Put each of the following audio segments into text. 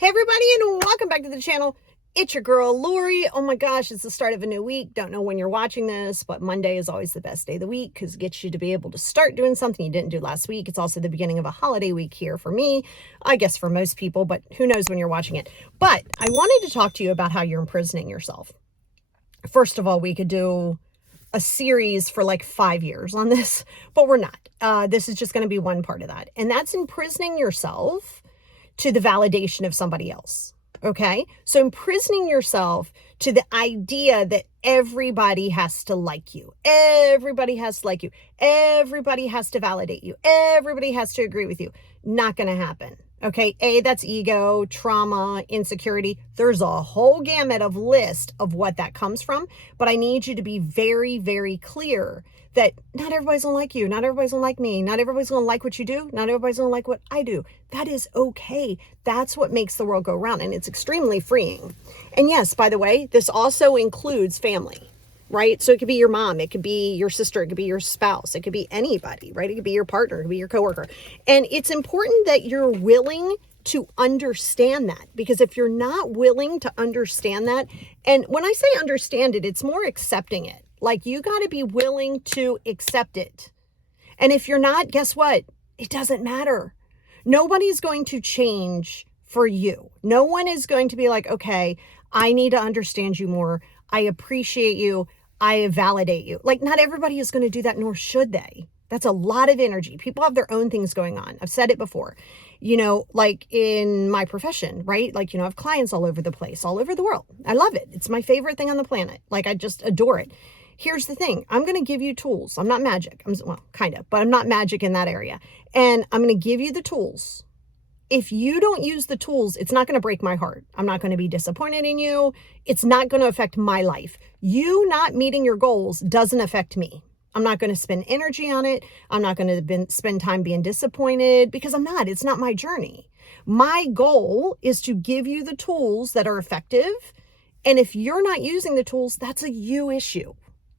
Hey everybody, and welcome back to the channel. It's your girl Lori. Oh my gosh, it's the start of a new week. Don't know when you're watching this, but Monday is always the best day of the week because it gets you to be able to start doing something you didn't do last week. It's also the beginning of a holiday week here for me, I guess for most people, but who knows when you're watching it. But I wanted to talk to you about how you're imprisoning yourself. First of all, we could do a series for like 5 years on this, but we're not. This is just going to be one part of that. And that's imprisoning yourself to the validation of somebody else. Okay. So imprisoning yourself to the idea that everybody has to like you. Everybody has to like you. Everybody has to validate you. Everybody has to agree with you. Not going to happen. Okay. That's ego, trauma, insecurity. There's a whole gamut of list of what that comes from. But I need you to be very, very clear that not everybody's gonna like you. Not everybody's gonna like me. Not everybody's gonna like what you do. Not everybody's gonna like what I do. That is okay. That's what makes the world go round. And it's extremely freeing. And yes, by the way, this also includes family, right? So it could be your mom. It could be your sister. It could be your spouse. It could be anybody, right? It could be your partner. It could be your coworker. And it's important that you're willing to understand that, because if you're not willing to understand that, and when I say understand it, it's more accepting it. Like, you got to be willing to accept it. And if you're not, guess what? It doesn't matter. Nobody's going to change for you. No one is going to be like, okay, I need to understand you more. I appreciate you. I validate you. Like, not everybody is going to do that, nor should they. That's a lot of energy. People have their own things going on. I've said it before, like in my profession, right? Like, I have clients all over the place, all over the world. I love it. It's my favorite thing on the planet. Like, I just adore it. Here's the thing. I'm going to give you tools. I'm not magic. Well, kind of, but I'm not magic in that area. And I'm going to give you the tools. If you don't use the tools, it's not going to break my heart. I'm not going to be disappointed in you. It's not going to affect my life. You not meeting your goals doesn't affect me. I'm not going to spend energy on it. I'm not going to spend time being disappointed, because I'm not. It's not my journey. My goal is to give you the tools that are effective. And if you're not using the tools, that's a you issue.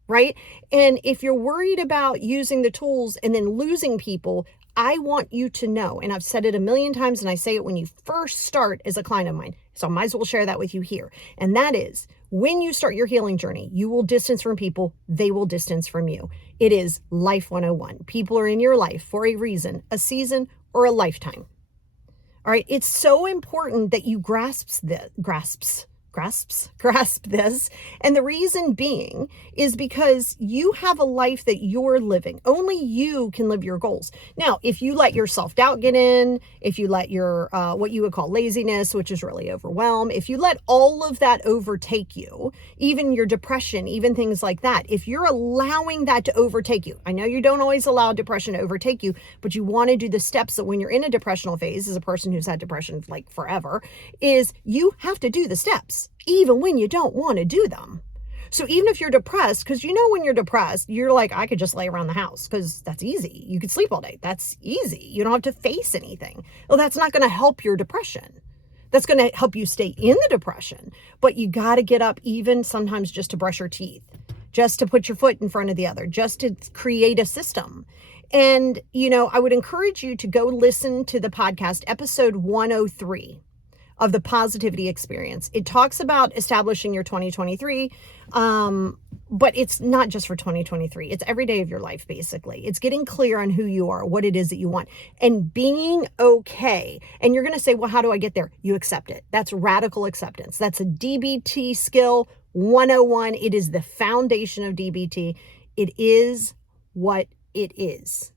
Right? And if you're worried about using the tools and then losing people, I want you to know, and I've said it a million times, and I say it when you first start as a client of mine, so I might as well share that with you here. And that is, when you start your healing journey, you will distance from people, they will distance from you. It is life 101. People are in your life for a reason, a season, or a lifetime. All right. It's so important that you grasp this. And the reason being is because you have a life that you're living. Only you can live your goals. Now, if you let your self-doubt get in, if you let your, what you would call laziness, which is really overwhelm, if you let all of that overtake you, even your depression, even things like that, if you're allowing that to overtake you, I know you don't always allow depression to overtake you, but you want to do the steps that when you're in a depressional phase, as a person who's had depression like forever, is you have to do the steps, even when you don't want to do them. So even if you're depressed, because when you're depressed, you're like, I could just lay around the house because that's easy. You could sleep all day. That's easy. You don't have to face anything. Well, that's not going to help your depression. That's going to help you stay in the depression. But you got to get up, even sometimes just to brush your teeth, just to put your foot in front of the other, just to create a system. And, I would encourage you to go listen to the podcast, episode 103. Of the positivity experience. It talks about establishing your 2023, but it's not just for 2023. It's every day of your life, basically. It's getting clear on who you are, what it is that you want, and being okay. And you're going to say, well, how do I get there? You accept it. That's radical acceptance. That's a DBT skill 101. It is the foundation of DBT. It is what it is.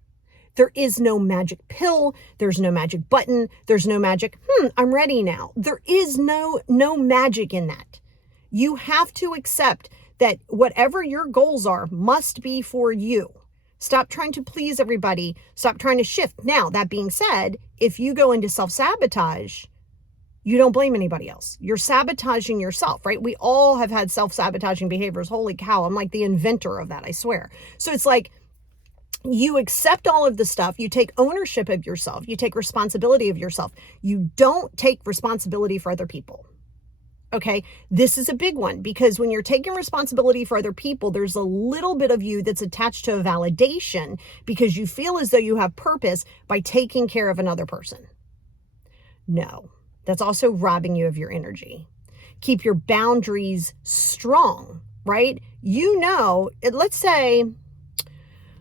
There is no magic pill. There's no magic button. There's no magic, I'm ready now. There is no magic in that. You have to accept that whatever your goals are must be for you. Stop trying to please everybody. Stop trying to shift. Now, that being said, if you go into self-sabotage, you don't blame anybody else. You're sabotaging yourself, right? We all have had self-sabotaging behaviors. Holy cow. I'm like the inventor of that, I swear. So it's like, you accept all of the stuff. You take ownership of yourself. You take responsibility of yourself. You don't take responsibility for other people. Okay. This is a big one, because when you're taking responsibility for other people, there's a little bit of you that's attached to a validation because you feel as though you have purpose by taking care of another person. No, That's also robbing you of your energy. Keep your boundaries strong, right? Let's say,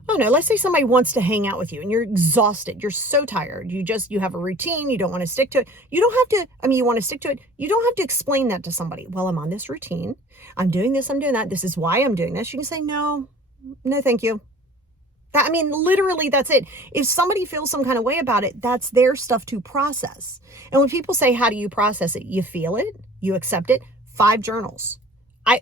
oh no, let's say somebody wants to hang out with you and you're exhausted. You're so tired. You have a routine. You don't want to stick to it. You don't have to, you want to stick to it. You don't have to explain that to somebody. Well, I'm on this routine. I'm doing this. I'm doing that. This is why I'm doing this. You can say, no, thank you. Literally, that's it. If somebody feels some kind of way about it, that's their stuff to process. And when people say, how do you process it? You feel it, you accept it. 5 journals.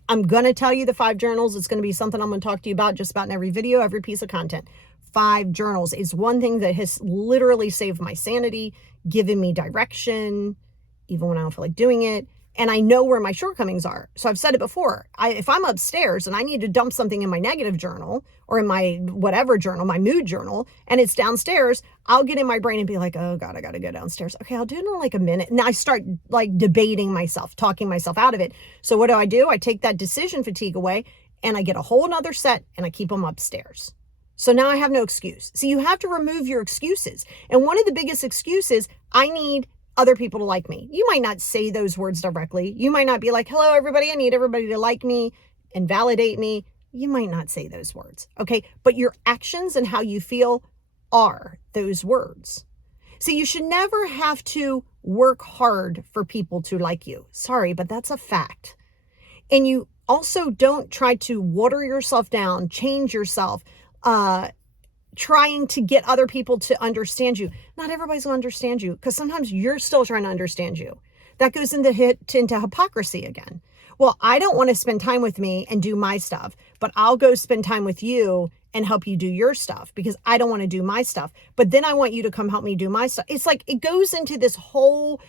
I'm going to tell you the 5 journals. It's going to be something I'm going to talk to you about just about in every video, every piece of content. 5 journals is one thing that has literally saved my sanity, given me direction, even when I don't feel like doing it. And I know where my shortcomings are. So I've said it before. If I'm upstairs and I need to dump something in my negative journal or in my whatever journal, my mood journal, and it's downstairs, I'll get in my brain and be like, oh God, I got to go downstairs. Okay, I'll do it in like a minute. And I start like debating myself, talking myself out of it. So what do? I take that decision fatigue away and I get a whole nother set and I keep them upstairs. So now I have no excuse. So you have to remove your excuses. And one of the biggest excuses, I need other people to like me. You might not say those words directly. You might not be like, hello, everybody. I need everybody to like me and validate me. You might not say those words. Okay. But your actions and how you feel are those words. So you should never have to work hard for people to like you. Sorry, but that's a fact. And you also don't try to water yourself down, change yourself, trying to get other people to understand you. Not everybody's going to understand you because sometimes you're still trying to understand you. That goes into hypocrisy again. Well, I don't want to spend time with me and do my stuff, but I'll go spend time with you and help you do your stuff because I don't want to do my stuff. But then I want you to come help me do my stuff. It's like it goes into this whole,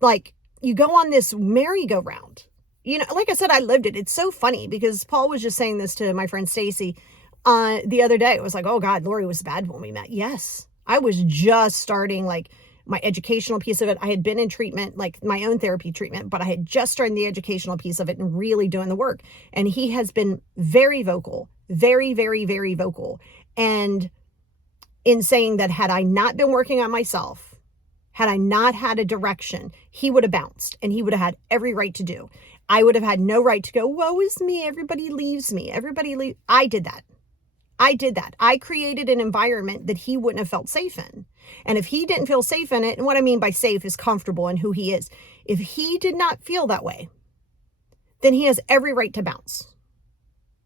like you go on this merry-go-round. Like I said, I lived it. It's so funny because Paul was just saying this to my friend Stacy the other day. It was like, oh God, Lori was bad when we met. Yes. I was just starting like my educational piece of it. I had been in treatment, like my own therapy treatment, but I had just started the educational piece of it and really doing the work. And he has been very vocal, very, very, very vocal. And in saying that had I not been working on myself, had I not had a direction, he would have bounced and he would have had every right to do. I would have had no right to go, woe is me. Everybody leaves me. I did that. I created an environment that he wouldn't have felt safe in. And if he didn't feel safe in it, and what I mean by safe is comfortable in who he is. If he did not feel that way, then he has every right to bounce.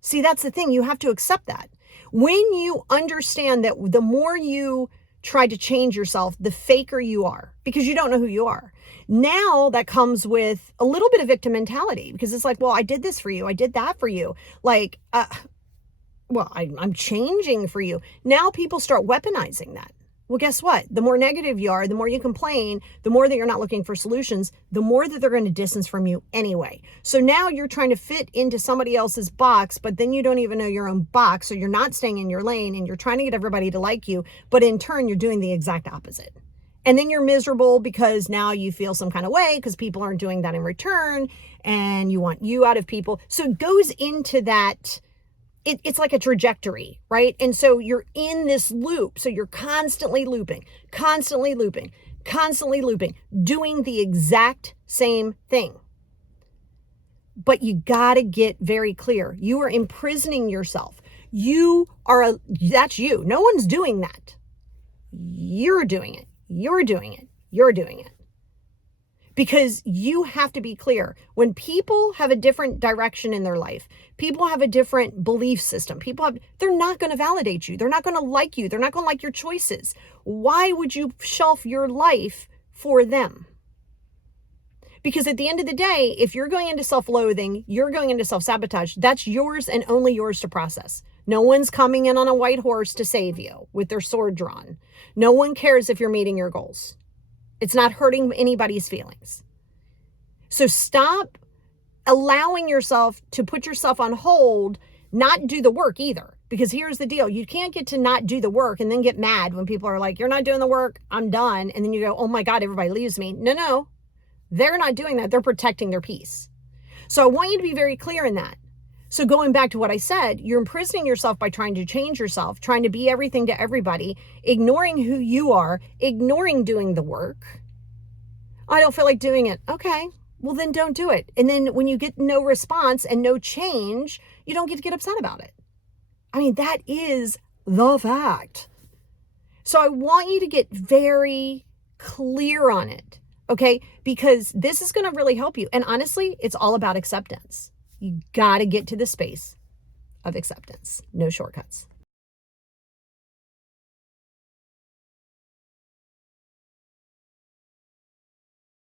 See, that's the thing. You have to accept that. When you understand that the more you try to change yourself, the faker you are because you don't know who you are. Now that comes with a little bit of victim mentality because it's like, well, I did this for you. I did that for you. Like, well, I'm changing for you. Now people start weaponizing that. Well, guess what? The more negative you are, the more you complain, the more that you're not looking for solutions, the more that they're going to distance from you anyway. So now you're trying to fit into somebody else's box, but then you don't even know your own box. So you're not staying in your lane and you're trying to get everybody to like you. But in turn, you're doing the exact opposite. And then you're miserable because now you feel some kind of way because people aren't doing that in return and you want you out of people. So it goes into that. It's like a trajectory, right? And so you're in this loop. So you're constantly looping, doing the exact same thing. But you got to get very clear. You are imprisoning yourself. That's you. No one's doing that. You're doing it. Because you have to be clear. When people have a different direction in their life, people have a different belief system, they're not going to validate you. They're not going to like you. They're not going to like your choices. Why would you shelf your life for them? Because at the end of the day, if you're going into self-loathing, you're going into self-sabotage, that's yours and only yours to process. No one's coming in on a white horse to save you with their sword drawn. No one cares if you're meeting your goals. It's not hurting anybody's feelings. So stop allowing yourself to put yourself on hold, not do the work either. Because here's the deal. You can't get to not do the work and then get mad when people are like, you're not doing the work, I'm done. And then you go, oh my God, everybody leaves me. No, they're not doing that. They're protecting their peace. So I want you to be very clear in that. So going back to what I said, you're imprisoning yourself by trying to change yourself, trying to be everything to everybody, ignoring who you are, ignoring doing the work. I don't feel like doing it. Okay, well then don't do it. And then when you get no response and no change, you don't get to get upset about it. I mean, that is the fact. So I want you to get very clear on it, okay? Because this is going to really help you. And honestly, it's all about acceptance. You got to get to the space of acceptance. No shortcuts.